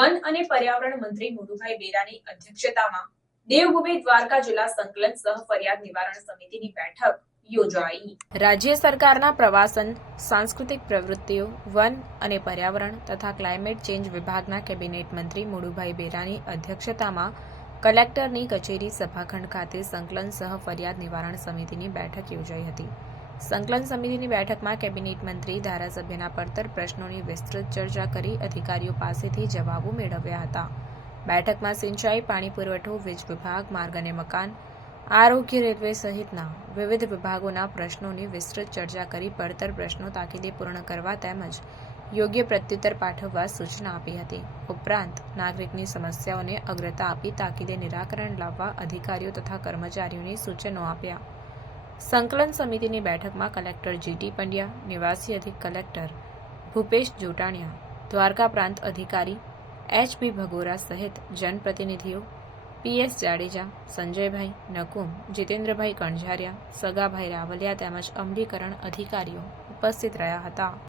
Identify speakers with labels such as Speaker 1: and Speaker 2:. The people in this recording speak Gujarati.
Speaker 1: વન અને પર્યાવરણ મંત્રી મુરુભાઈ બેરાની અધ્યક્ષતામાં દેવભૂમિ દ્વારકા જિલ્લા સંકલન સહ ફરિયાદ નિવારણ સમિતિની બેઠક રાજ્ય સરકારના પ્રવાસન, સાંસ્કૃતિક પ્રવૃત્તિઓ, વન અને પર્યાવરણ તથા ક્લાઇમેટ ચેન્જ વિભાગના કેબિનેટ મંત્રી મોડુભાઈ બેરાની અધ્યક્ષતામાં કલેક્ટરની કચેરી સભાખંડ ખાતે સંકલન સહ ફરિયાદ નિવારણ સમિતિની બેઠક યોજાઈ હતી. સંકલન સમિતિની બેઠકમાં કેબિનેટ મંત્રી ધારાસભ્યના પડતર પ્રશ્નોની વિસ્તૃત ચર્ચા કરી અધિકારીઓ પાસેથી જવાબો મેળવ્યા હતા. બેઠકમાં સિંચાઈ, પાણી પુરવઠો, વીજ વિભાગ, માર્ગ અને મકાન, આરોગ્ય રેલવે સહિતના વિવિધ વિભાગોના પ્રશ્નોની વિસ્તૃત ચર્ચા કરી પડતર પ્રશ્નો તાકીદે પૂર્ણ કરવા તેમજ યોગ્ય પ્રત્યુત્તર પાઠવવા સૂચના આપી હતી. ઉપરાંત, નાગરિકની સમસ્યાઓને અગ્રતા આપી તાકીદે નિરાકરણ લાવવા અધિકારીઓ તથા કર્મચારીઓને સૂચનો આપ્યા. સંકલન સમિતિની બેઠકમાં કલેક્ટર જીટી પંડ્યા, નિવાસી અધિક કલેક્ટર ભૂપેશ જોટાણિયા, દ્વારકા પ્રાંત અધિકારી એચ બી ભગોરા સહિત જનપ્રતિનિધિઓ પીએસ જાડેજા, સંજયભાઈ નકુમ, જીતેન્દ્રભાઈ કણઝારિયા સગાભાઈ રાવલિયા તેમજ અમલીકરણ અધિકારીઓ ઉપસ્થિત રહ્યા હતા.